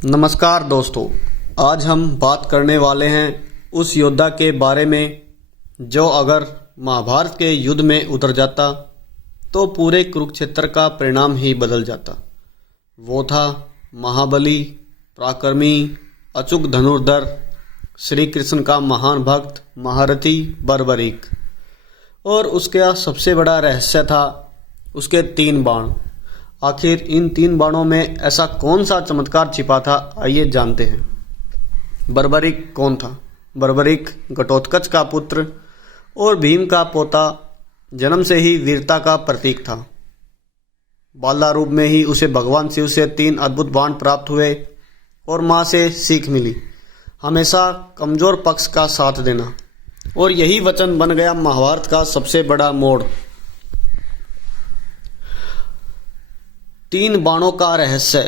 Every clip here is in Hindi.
नमस्कार दोस्तों, आज हम बात करने वाले हैं उस योद्धा के बारे में जो अगर महाभारत के युद्ध में उतर जाता तो पूरे कुरुक्षेत्र का परिणाम ही बदल जाता। वो था महाबली, पराक्रमी, अचूक धनुर्धर, श्री कृष्ण का महान भक्त, महारथी बर्बरीक। और उसका सबसे बड़ा रहस्य था उसके 3 बाण। आखिर इन 3 बाणों में ऐसा कौन सा चमत्कार छिपा था, आइए जानते हैं। बर्बरीक कौन था? बर्बरीक घटोत्कच का पुत्र और भीम का पोता, जन्म से ही वीरता का प्रतीक था। बाला रूप में ही उसे भगवान शिव से 3 अद्भुत बाण प्राप्त हुए और माँ से सीख मिली, हमेशा कमजोर पक्ष का साथ देना। और यही वचन बन गया महाभारत का सबसे बड़ा मोड़। 3 बाणों का रहस्य।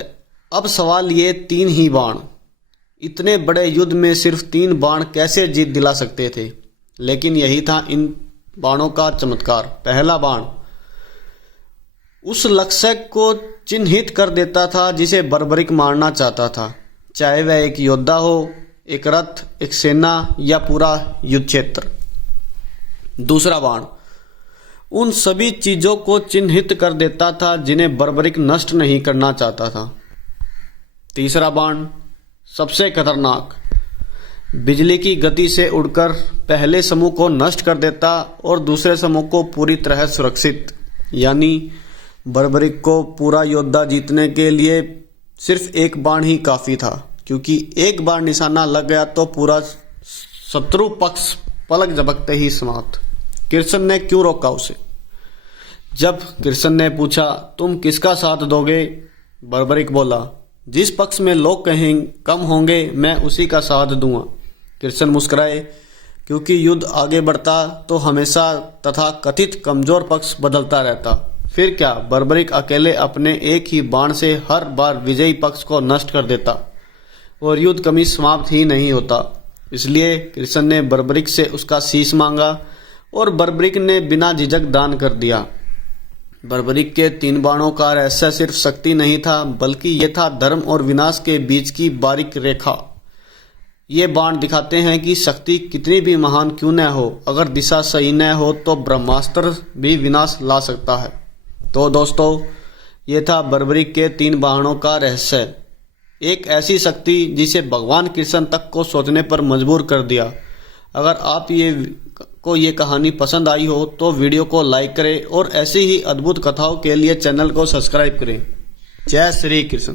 अब सवाल ये 3 ही बाण, इतने बड़े युद्ध में सिर्फ 3 बाण कैसे जीत दिला सकते थे? लेकिन यही था इन बाणों का चमत्कार। पहला बाण उस लक्ष्य को चिन्हित कर देता था जिसे बर्बरीक मारना चाहता था, चाहे वह एक योद्धा हो, एक रथ, एक सेना या पूरा युद्ध क्षेत्र। दूसरा बाण उन सभी चीजों को चिन्हित कर देता था जिन्हें बर्बरीक नष्ट नहीं करना चाहता था। तीसरा बाण सबसे खतरनाक, बिजली की गति से उड़कर पहले समूह को नष्ट कर देता और दूसरे समूह को पूरी तरह सुरक्षित। यानी बर्बरीक को पूरा योद्धा जीतने के लिए सिर्फ एक बाण ही काफी था, क्योंकि एक बार निशाना लग गया तो पूरा शत्रु पक्ष पलक झपकते ही समाप्त। कृष्ण ने क्यों रोका उसे? जब कृष्ण ने पूछा, तुम किसका साथ दोगे? बर्बरीक बोला, जिस पक्ष में लोग कहें कम होंगे मैं उसी का साथ दूंगा। कृष्ण मुस्कुराए, क्योंकि युद्ध आगे बढ़ता तो हमेशा तथा कथित कमजोर पक्ष बदलता रहता। फिर क्या, बर्बरीक अकेले अपने एक ही बाण से हर बार विजयी पक्ष को नष्ट कर देता और युद्ध कभी समाप्त ही नहीं होता। इसलिए कृष्ण ने बर्बरीक से उसका शीश मांगा और बर्बरीक ने बिना झिझक दान कर दिया। बर्बरीक के 3 बाणों का रहस्य सिर्फ शक्ति नहीं था, बल्कि यह था धर्म और विनाश के बीच की बारीक रेखा। ये बाण दिखाते हैं कि शक्ति कितनी भी महान क्यों न हो, अगर दिशा सही न हो तो ब्रह्मास्त्र भी विनाश ला सकता है। तो दोस्तों, ये था बर्बरीक के 3 बाणों का रहस्य। एक ऐसी शक्ति जिसे भगवान कृष्ण तक को सोचने पर मजबूर कर दिया। अगर आप ये कहानी पसंद आई हो तो वीडियो को लाइक करें और ऐसी ही अद्भुत कथाओं के लिए चैनल को सब्सक्राइब करें। जय श्री कृष्ण।